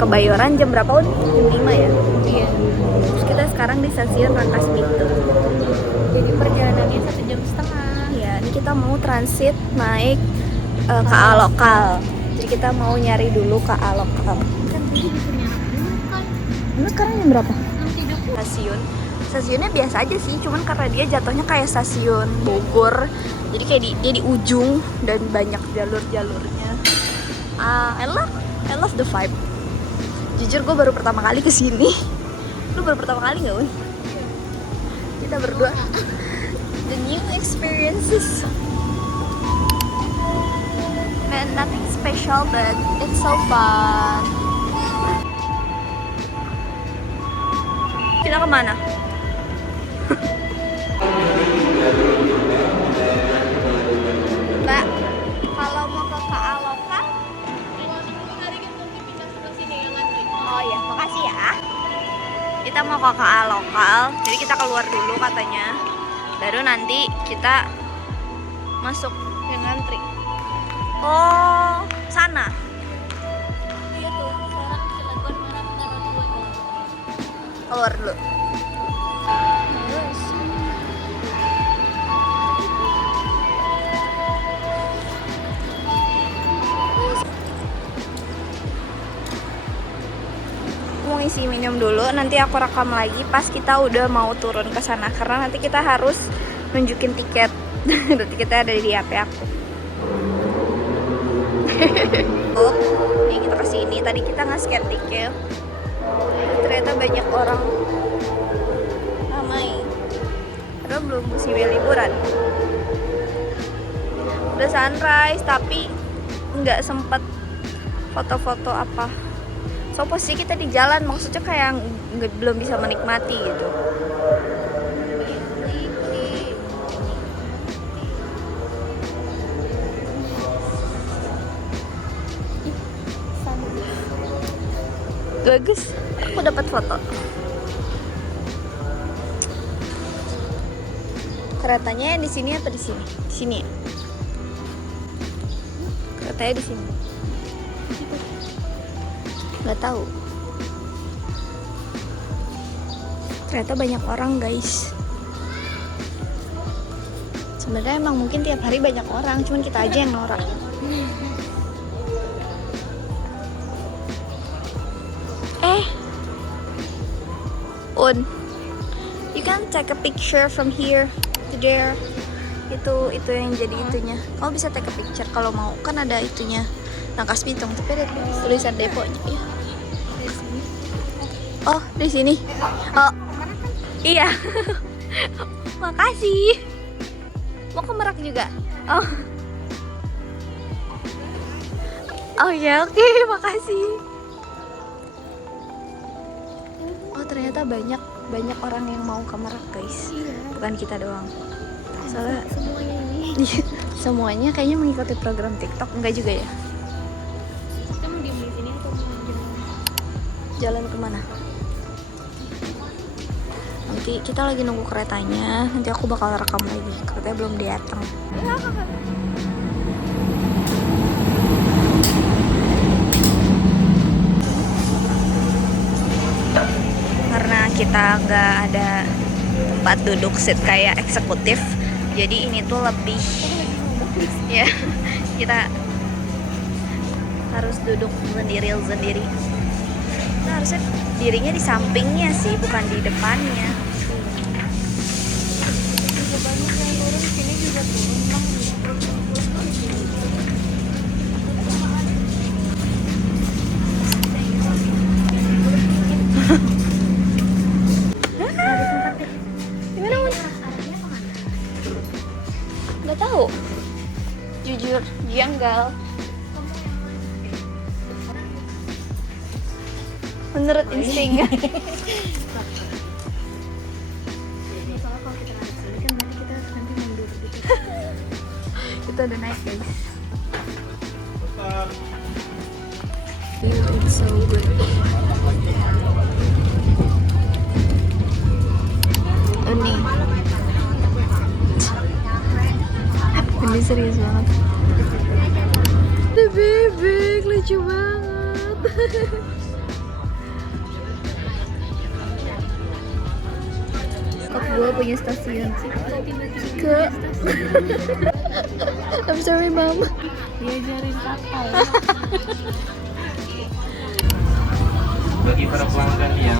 Kebayoran jam berapa? Jam 5 ya? Iya. Terus kita sekarang di stasiun Rangkas Bitung. Jadi perjalanannya 1,5 jam. Ya, ini kita mau transit naik KA lokal. Jadi kita mau nyari dulu KA lokal. Kan tadi bisa nyarap dulu kan. Ini sekarang jam berapa? 6.30. Stasiunnya biasa aja sih, cuman karena dia jatuhnya kayak stasiun Bogor, jadi kayak dia di ujung dan banyak jalur-jalurnya. I love the vibe. Jujur gue baru pertama kali kesini. Lu baru pertama kali nggak, Un? Kita berdua. The new experiences. Man, nothing special but it's so fun. Kita kemana? Mbak, kalau mau ke KA lokal? Oh ya, makasih ya. Kita mau ke KA lokal, jadi kita keluar dulu katanya. Baru nanti kita masuk yang ngantri. Oh, sana. Iya tuh, sekarang Cilegon Merah Utara 2. Keluar dulu. Mau isi minum dulu, nanti aku rekam lagi pas kita udah mau turun ke sana karena nanti kita harus nunjukin tiket. Tiketnya ada di HP aku. Oh, ini kita kesini. Tadi kita nge-scan tiket. Ternyata banyak orang ramai. Padahal belum musim liburan. Udah sunrise tapi nggak sempet foto-foto apa. So posisi kita di jalan, maksudnya kayak belum bisa menikmati gitu. Bagus, aku dapat foto. Keretanya di sini atau di sini? Di sini ya? Keretanya di sini. Nggak tahu. Ternyata banyak orang, guys. Sebenarnya emang mungkin tiap hari banyak orang, cuman kita aja yang norak. Un, you can take a picture from here to there. Itu yang jadi itunya. Kamu bisa take a picture kalau mau, kan ada itunya. Rangkas Bitung, tapi ada tulisan deponya ya. Oh, di sini. Oh, iya. Makasih. Mau ke Merak juga? Oh. Oh ya, oke, makasih. Oh, ternyata banyak orang yang mau ke Merak, guys. Iya. Bukan kita doang. Soalnya Semuanya ini. semuanya kayaknya mengikuti program TikTok, enggak juga ya? Kita mau diem di sini atau mau Jalan kemana? Nanti kita lagi nunggu keretanya. Nanti aku bakal rekam lagi. Keretanya belum datang. Karena kita nggak ada tempat duduk seat kayak eksekutif, jadi ini tuh lebih ya kita harus duduk sendiri. Nah, harusnya dirinya di sampingnya sih, bukan di depannya. banyak yang turun sini juga turun bang. Gimana, Mun? Nggak tahu. Jujur, janggal. Menurut insting. Soalnya kalau kita naik sini kan nanti kita nanti mundur gitu. Kita udah naik, guys. It's so good. Ini. Ini serius banget. The bebek lucu banget. gue punya stasiun ke I'm sorry mom. Diajarin papa ya. Bagi para pelanggan yang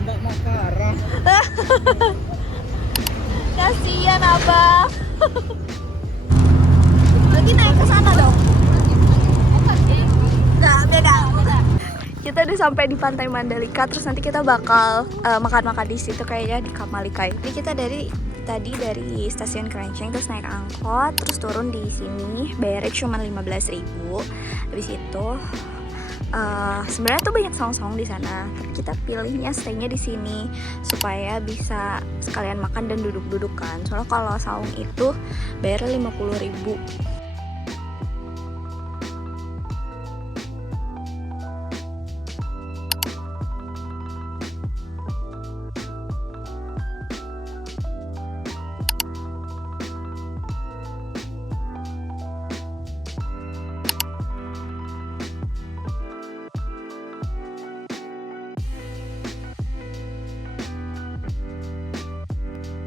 Mbak Makara. Kasian abang. Lagi naik ke sana dong. Nggak, beda. Kita udah sampai di Pantai Mandalika, terus nanti kita bakal makan-makan di situ kayaknya di Kamalikai. Jadi kita tadi dari stasiun Kerenceng terus naik angkot, terus turun di sini, bayarnya cuma 15.000. Habis itu sebenarnya tuh banyak saung-saung di sana, tapi kita pilihnya stay-nya di sini supaya bisa sekalian makan dan duduk-dudukan. Soalnya kalau saung itu bayarnya 50.000.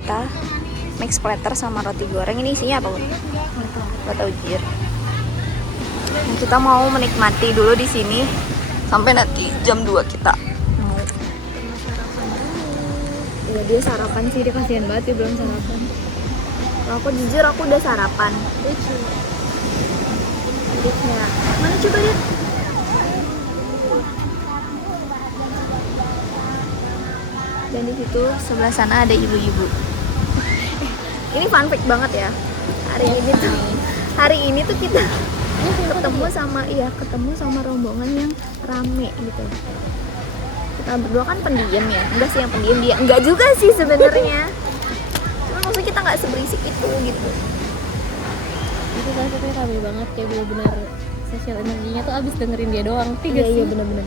Kita mix platter sama roti goreng. Ini isinya apa, Bun? Gak tau jir. Nah, kita mau menikmati dulu di sini sampai nanti jam 2 kita mau. Ya dia sarapan sih, dia kasihan banget dia belum sarapan. Kalau aku jujur aku udah sarapan. Ya. Mana coba lihat? Dan di situ sebelah sana ada ibu-ibu. Ini fun fact banget ya. Hari ini tuh kita ketemu sama rombongan yang rame gitu. Kita berdua kan pendiam ya. Enggak sih yang pendiam, dia enggak juga sih sebenarnya. Cuma maksudnya kita nggak seberisik itu gitu. Itu kan satunya rame banget, kayak benar-benar sosial energinya tuh abis dengerin dia doang. Iya benar-benar.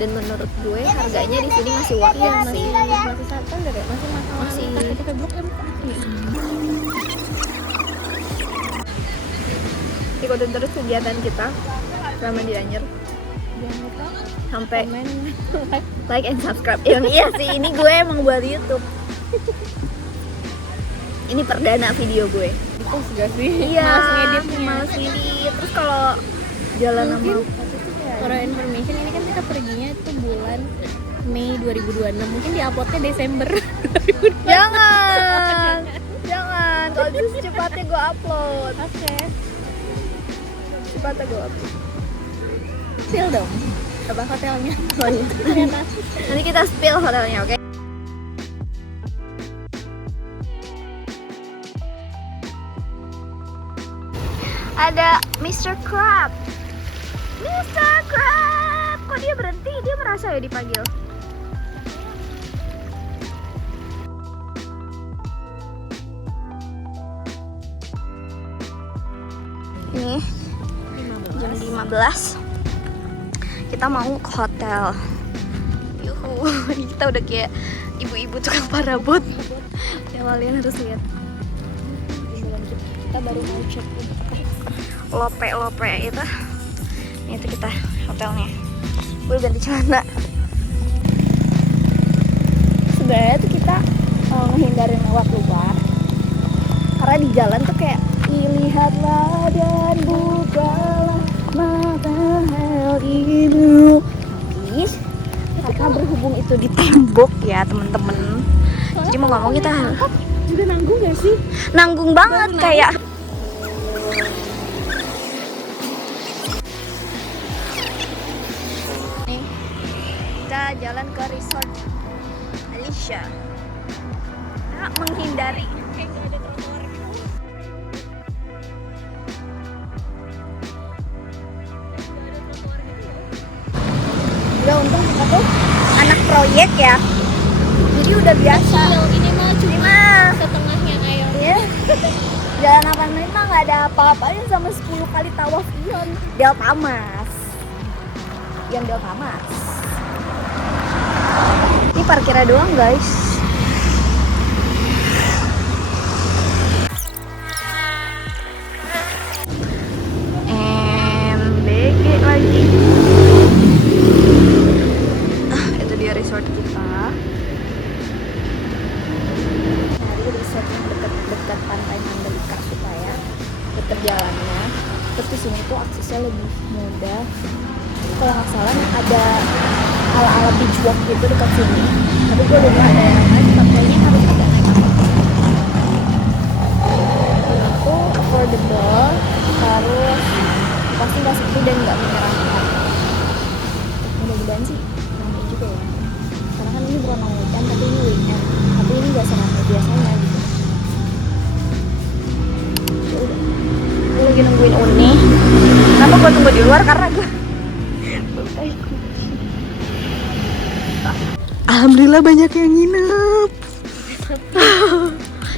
Dan menurut gue harganya di sini masih worth it sih. Masih satu enggak deh, masih kita blok M. Ikutin terus kegiatan kita selama di Anyer Jangan lupa sampai komen, like and subscribe. Iya sih, ini gue emang buat YouTube. Ini perdana video gue. post gak sih? Iya, Males males ngedit. Terus kalau jalan sama for information, ini kan kita perginya itu bulan Mei 2026, mungkin di uploadnya Desember 2026. jangan. Kalau justru cepatnya gue upload. Oke. Cepatnya gue upload. Spill dong apa hotelnya. Oh iya. Nanti kita spill hotelnya, oke? Ada Mr. Crab. Mr. Crab, kok dia berhenti? Dia merasa ya dipanggil. Ini jam 15. Kita mau ke hotel. Yuhu, ini kita udah kayak ibu-ibu tukang parabot. Ya kalian harus lihat. Kita baru mau check in. Lope itu. Ini tuh kita hotelnya. Gue udah ganti celana. Sebenarnya tuh kita menghindarin lewat luar. Karena di jalan tuh kayak lihatlah dan bukalah mata hal ibu. ya temen-temen. Jadi mau nggak mau kita Udah nanggung gak sih? nanggung banget kayak. Nih kita jalan ke resort Alicia. Nah, menghindari kayak nggak ada trotoar. Udah untung kita tuh anak proyek ya. Jadi udah biasa. Ini mah cuma Lima. setengahnya ayo. Iya. Jalan 8 menit mah nggak ada apa-apanya sama 10 kali tawaf ion. Delta Mas. Yang Delta Mas. Ini parkirnya doang guys. MBG lagi. Itu dia resort kita. Cari resort yang dekat pantai Mandalika supaya dekat jalannya. Terus di sini tuh aksesnya lebih mudah. Kalau nggak salah ada ala-ala beach walk gitu dekat sini. Tapi gue lupa ada yang lain. Pantainya harus ada naik apa? Itu affordable, terus pasti nggak sepi dan nggak menyeramkan. Mudah-mudahan sih ramai juga ya. Karena kan ini bukan long weekend tapi ini weekend. Tapi ini nggak seramai biasanya gitu. Ya udah. Gue lagi nungguin Uni. Kenapa gue tunggu di luar? Karena gue alhamdulillah banyak yang nginep.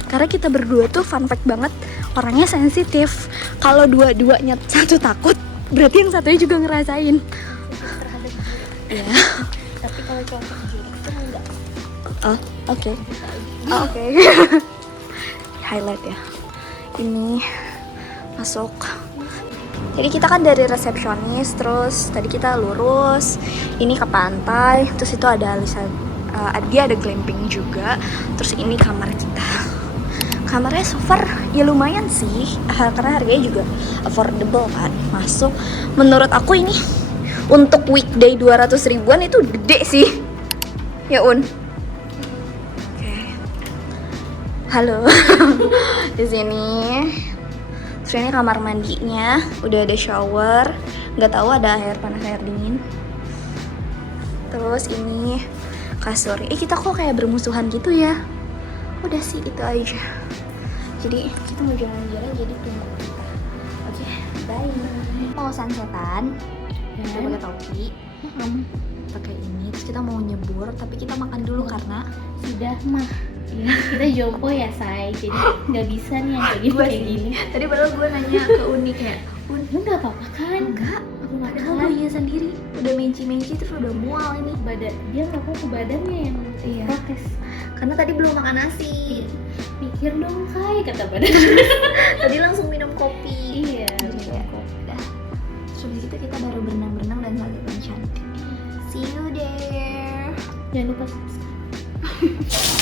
Karena kita berdua tuh fun fact banget orangnya sensitif. Kalau dua-duanya satu takut, berarti yang satunya juga ngerasain. Iya. Tapi kalau cowok juri itu enggak. Oh, oke. Oke. Highlight ya. Ini masuk. Jadi kita kan dari resepsionis, terus tadi kita lurus, ini ke pantai, terus itu ada alisan, dia ada glamping juga, terus ini kamar kita. Kamarnya so far ya lumayan sih, karena harganya juga affordable kan, masuk. Menurut aku ini untuk weekday 200 ribuan itu gede sih, ya Un. Oke. Halo, di sini. Terus ini kamar mandinya, udah ada shower, nggak tahu ada air panas air dingin. Terus ini kasur. Kita kok kayak bermusuhan gitu ya? Udah sih itu aja. Jadi kita mau jalan-jalan jadi tunggu kita. Oke, bye. Mau sunsetan, kita pakai topi, pakai ini. Terus kita mau nyebur, tapi kita makan dulu karena Sudah mah. Ya, kita jompo ya say, jadi nggak bisa nih yang kayak gini. Tadi padahal gue nanya ke Uni kayak, Lu nggak apa-apa kan? enggak, Aku nggak padahal gue iya sendiri. Udah menci-menci terus udah mual ini. badan dia nggak apa badannya yang Iya. protes. Karena tadi belum makan nasi. Pikir dong kai kata badan. Tadi langsung minum kopi. Iya. Jadi kayak udah. Terus habis itu kita baru berenang-berenang dan saling cantik. See you there. Jangan lupa subscribe.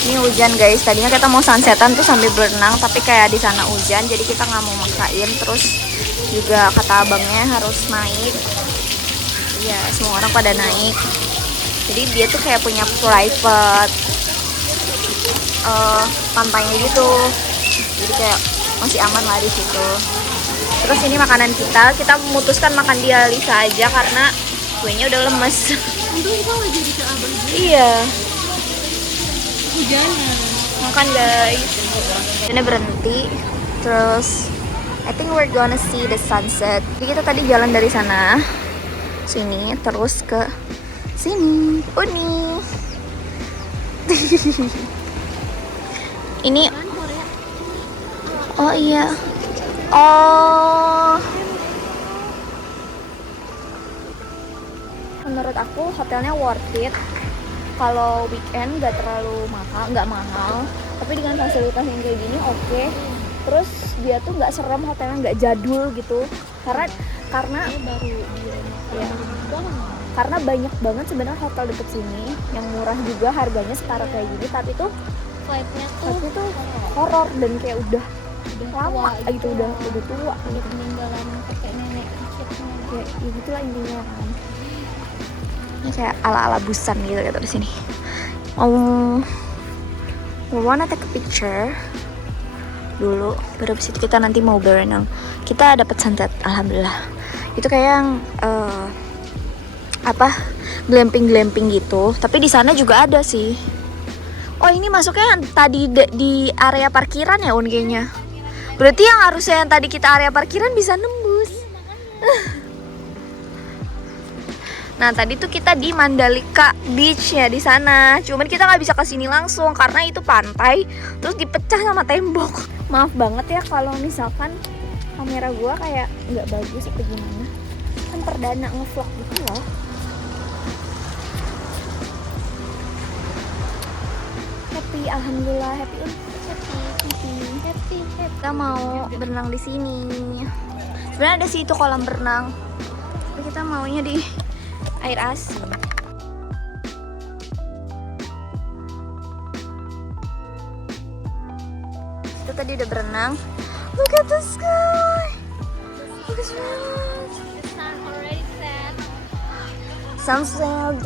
Ini hujan guys. Tadinya kita mau sunsetan tuh sambil berenang, tapi kayak di sana hujan, jadi kita nggak mau maksain. Terus juga kata abangnya harus naik. Iya, semua orang pada naik. Jadi dia tuh kayak punya private pantainya gitu. Jadi kayak masih aman lah di situ. Terus ini makanan kita memutuskan makan di Alisa aja karena kuenya udah lemes. Untung kita nggak jadi ke abang. Iya. Hujanan. Makan guys. Ini berhenti. Terus I think we're gonna see the sunset. Jadi kita tadi jalan dari sana sini terus ke sini. Uni. Ini oh iya. Oh. Menurut aku hotelnya worth it. Kalau weekend nggak terlalu mahal, nggak mahal, tapi dengan fasilitas yang kayak gini oke. Terus dia tuh nggak serem, hotelnya nggak jadul gitu, karena Baru ya, karena banyak banget sebenarnya hotel deket sini yang murah juga harganya setara kayak gini, tapi tuh vibe-nya tuh horor dan kayak udah lama tua gitu, udah tua udah peninggalan kakek nenek kayak ya gitulah intinya kan. Ini kayak ala-ala Busan gitu di sini. We wanna take a picture dulu, baru habis itu kita nanti mau berenang. Kita dapat sunset, alhamdulillah. Itu kayak yang glamping gitu. Tapi di sana juga ada sih. Oh, ini masuknya yang tadi di area parkiran ya, Un, kayaknya. Berarti yang harusnya yang tadi kita area parkiran bisa nembus. Nah, tadi tuh kita di Mandalika Beach ya, di sana. Cuman kita nggak bisa kesini langsung karena itu pantai, terus dipecah sama tembok. Maaf banget ya kalau misalkan kamera gua kayak nggak bagus atau gimana. Kan perdana ngevlog gitu loh. Happy, alhamdulillah happy. Happy. Kita mau berenang di sini. Sebenarnya ada sih itu kolam berenang, tapi kita maunya di air asin. Kita tadi udah berenang. Look at the sky. Bagus banget. The sun already set. Sunset.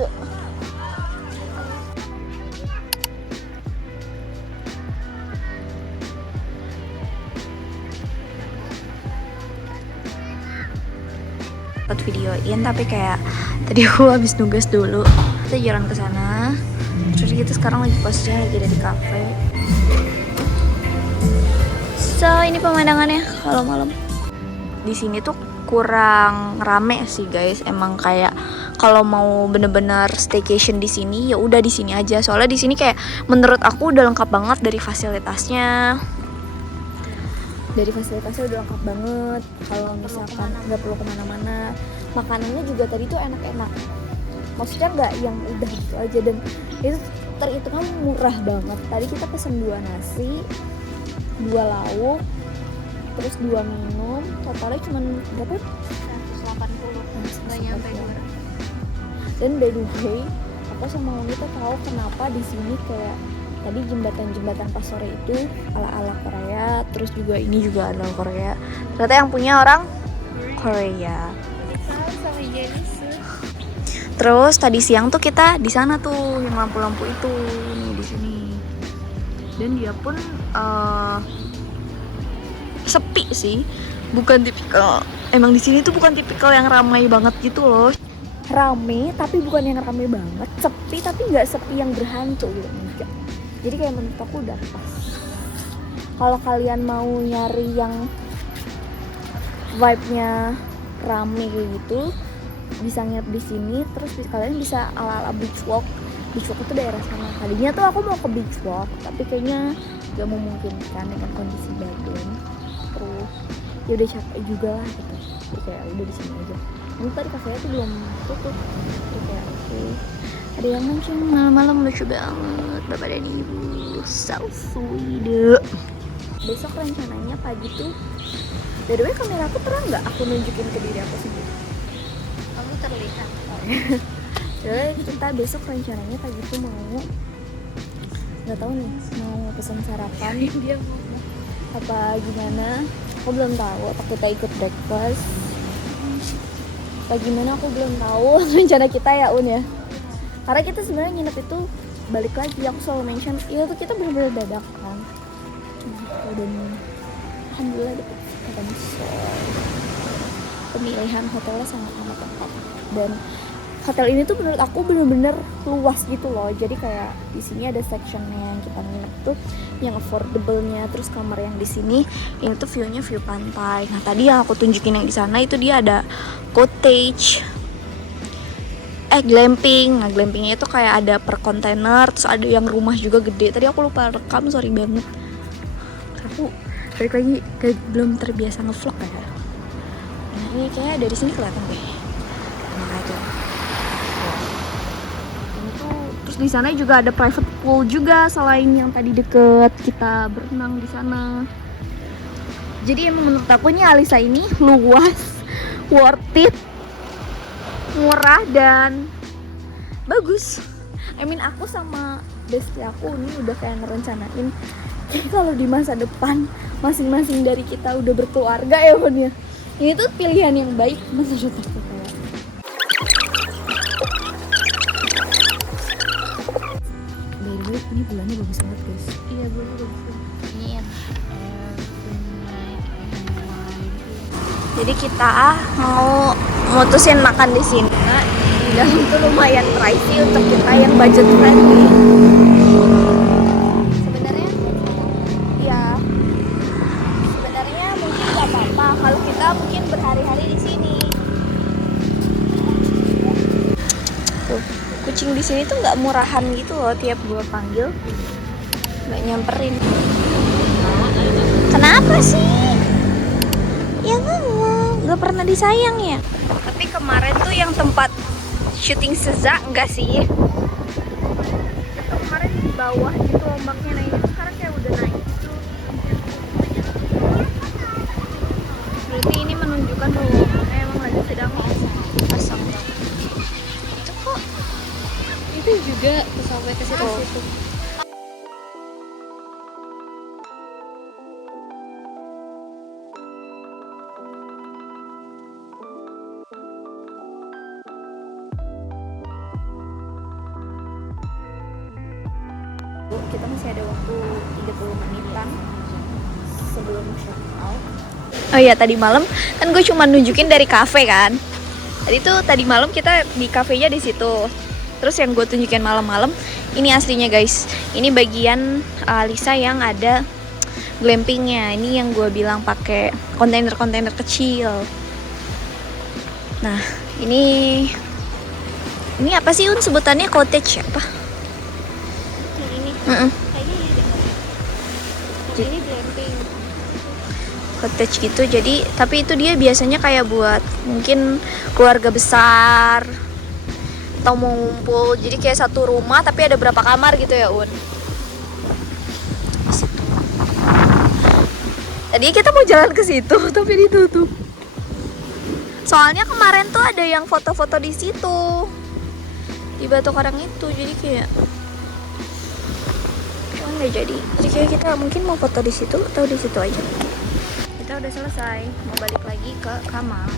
Buat videoin, tapi kayak tadi aku habis nugas dulu. Kita jalan ke sana. Terus kita sekarang lagi posnya lagi ada di cafe. So, ini pemandangannya kalau malam. Di sini tuh kurang rame sih, guys. Emang kayak kalau mau bener-bener staycation di sini ya udah di sini aja. Soalnya di sini kayak menurut aku udah lengkap banget dari fasilitasnya. Dari fasilitasnya udah lengkap banget. Kalau misalkan nggak perlu kemana-mana, makanannya juga tadi tuh enak-enak. Maksudnya nggak yang udah gitu aja, dan itu terhitung murah banget. Tadi kita pesen 2 nasi, 2 lauk, terus 2 minum. Totalnya cuma berapa? 180. Nggak nyampe 200. Dan by the way, aku sama Uni tuh tahu kenapa di sini kayak tadi jembatan pas sore itu ala-ala Korea, terus juga ini juga ala Korea. Ternyata yang punya orang Korea. Sama Jenis. Terus tadi siang tuh kita di sana tuh yang lampu-lampu itu nih di sini. Dan dia pun sepi sih. Bukan tipikal. Emang di sini tuh bukan tipikal yang ramai banget gitu loh. Rame tapi bukan yang ramai banget. Sepi tapi nggak sepi yang berhantu gitu, enggak. Jadi kayak menurut aku udah pas. Kalau kalian mau nyari yang vibe-nya rame kayak gitu, bisa nginep di sini. Terus kalian bisa ala-ala beach walk. Beach walk itu daerah sana. Tadinya tuh aku mau ke beach walk, tapi kayaknya gak memungkinkan dengan kondisi badan. Terus ya udah capek juga lah gitu. Jadi kayak udah di sini aja. Ini tadi kafenya tuh belum tutup. Jadi kayak oke. Ada yang mancing malam-malam lucu banget, bapak dan ibu. So sweet. Besok rencananya pagi tuh, by the way kamera aku terang nggak aku nunjukin ke diri aku sendiri? Kamu terlihat. Jadi kita besok rencananya pagi tuh mau, nggak tahu nih, mau pesan sarapan Dia mau apa gimana? Aku belum tahu. Apa kita ikut breakfast? Apa gimana? Aku belum tahu rencana kita ya, Un ya. Karena kita sebenarnya nginep itu balik lagi, aku selalu mention itu tuh kita bener-bener dadakan gitu. Dan alhamdulillah dapet sponsor. Pemilihan hotelnya sangat amat tepat, dan hotel ini tuh menurut aku bener-bener luas gitu loh. Jadi kayak di sini ada sectionnya yang kita nginep tuh yang affordable-nya, terus kamar yang di sini ini tuh view-nya view pantai. Nah tadi yang aku tunjukin yang di sana itu dia ada cottage, glamping. Nah glampingnya itu kayak ada per kontainer, terus ada yang rumah juga gede. Tadi aku lupa rekam, sorry banget. Aku balik lagi kayak belum terbiasa ngevlog ya. Nah ini kayak dari sini kelihatan deh. Nah aja. Ini tuh terus di sana juga ada private pool juga selain yang tadi deket kita berenang di sana. Jadi emang menurut aku nih Alisa ini luas, worth it, murah dan bagus. Aku sama bestie aku ini udah kayak ngerencanain jadi kalau di masa depan masing-masing dari kita udah berkeluarga ya Bun ya. Ini tuh pilihan yang baik menurut aku kayak. Jadi kita mau mutusin makan di sini. Nah, di dalam tuh lumayan pricey untuk kita yang budget friendly. Sebenarnya, ya, sebenarnya mungkin nggak apa-apa kalau kita mungkin berhari-hari di sini. Tuh, kucing di sini tuh nggak murahan gitu loh, tiap gua panggil nggak nyamperin. Kenapa sih? Ya nggak pernah disayang ya. Tapi kemarin tuh yang tempat syuting Seza enggak sih? Kemarin di bawah gitu ombaknya, nah ini sekarang kayak udah naik gitu. Berarti ini menunjukkan bahwa ombaknya emang lagi sedang pasang. Itu kok Itu juga sampai ke situ. Kita masih ada waktu 30 menitan sebelum check out. Oh iya, tadi malam kan gue cuma nunjukin dari kafe kan. Tadi malam kita di kafenya di situ. Terus yang gue tunjukin malam-malam ini aslinya guys. Ini bagian Lisa yang ada glampingnya. Ini yang gue bilang pakai kontainer-kontainer kecil. Nah, ini apa sih Un sebutannya, cottage apa? Kayaknya iya deh. Ini glamping. Cottage gitu, jadi tapi itu dia biasanya kayak buat mungkin keluarga besar atau mau ngumpul, jadi kayak satu rumah tapi ada berapa kamar gitu ya Un. Tadi kita mau jalan ke situ tapi ditutup. Soalnya kemarin tuh ada yang foto-foto di situ di Batu Karang itu, jadi kayak nggak jadi. Jadi kayak kita mungkin mau foto di situ atau di situ aja. Kita udah selesai, mau balik lagi ke kamar.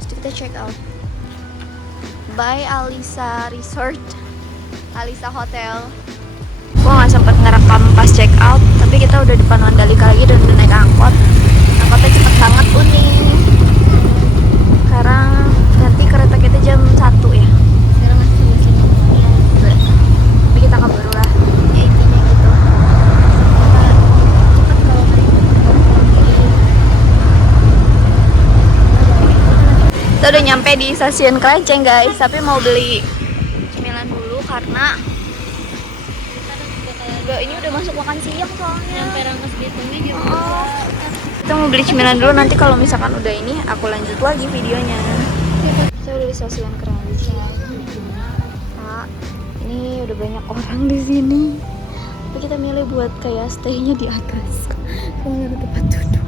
Terus kita check out. By Alisa Resort, Alisa Hotel. Gua nggak sempet ngerekam pas check out, tapi kita udah depan Mandalika lagi dan udah naik angkot. Angkotnya cepet banget, unik. Sekarang nanti kereta kita jam 1 ya. Sekarang masih Iya, tapi kita keburu lah. Ya intinya gitu. Cepet kalau kita udah nyampe di stasiun Kelenceng guys, tapi mau beli cemilan dulu karena ini udah masuk makan siang soalnya. nyampe Rangkas Bitungnya jam Kita mau beli cemilan dulu, nanti kalau misalkan udah ini aku lanjut lagi videonya. Kita udah di stasiun Kelenceng. Nah, ini udah banyak orang di sini. Tapi kita milih buat kayak stay-nya di atas. Karena ada tempat duduk.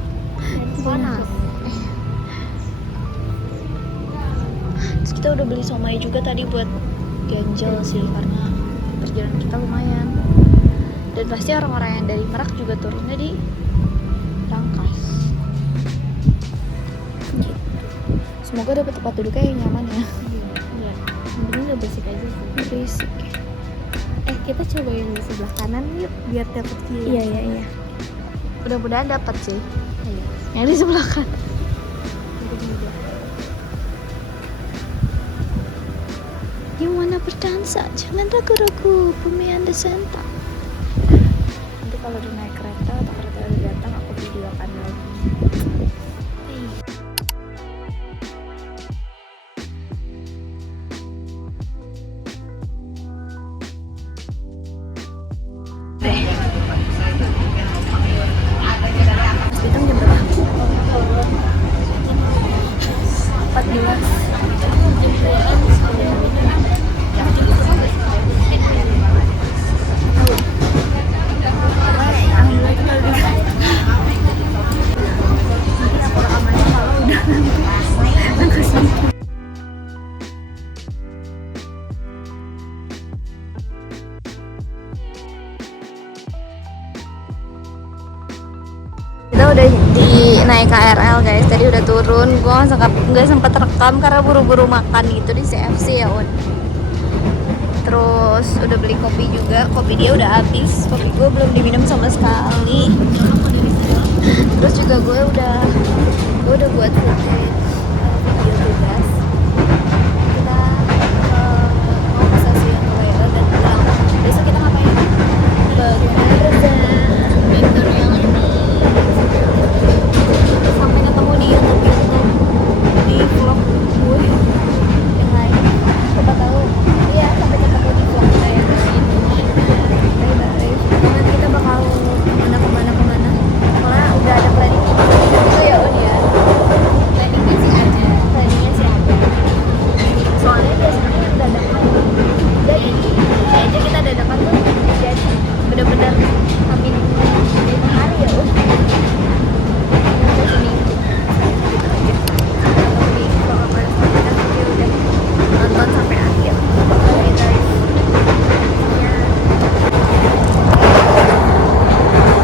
Panas. Terus kita udah beli somai juga tadi buat ganjel sih, karena perjalanan kita lumayan. Dan pasti orang-orang yang dari Merak juga turunnya di Rangkas. Gitu. Semoga dapat tempat duduknya yang nyaman ya. Iya. Mending udah berisik aja sih. Berisik. Kita coba yang di sebelah kanan yuk biar dapet view. Iya. Mudah-mudahan dapat sih. Ayo. Yang di sebelah kan. You wanna berdansa? Jangan ragu-ragu, bumi Anda sentak. Nanti kalau udah naik kereta atau kereta udah datang, aku videokan lagi. Hitung jam berapa? 14. Kita udah naik KRL guys, tadi udah turun. Gue nggak sempet rekam karena buru-buru makan gitu di CFC ya Un. Terus udah beli kopi juga, kopi dia udah habis, kopi gue belum diminum sama sekali. Terus juga gue udah buat footage video tugas. Kita mau ke stasiun Toledo dan pulang. Besok kita ngapain? Ke Gaza, Victor yang ini. Sampai ketemu di YouTube di vlog gue yang lain. Coba tahu. Iya, sampai ketemu di vlog kita yang lain. Bye-bye. Nanti kita bakal kemana. Soalnya udah ada planning gitu ya, Un ya. Planningnya sih ada. Soalnya biasanya yang dadakan jadi kayaknya kita dadakan tuh jadi bener-bener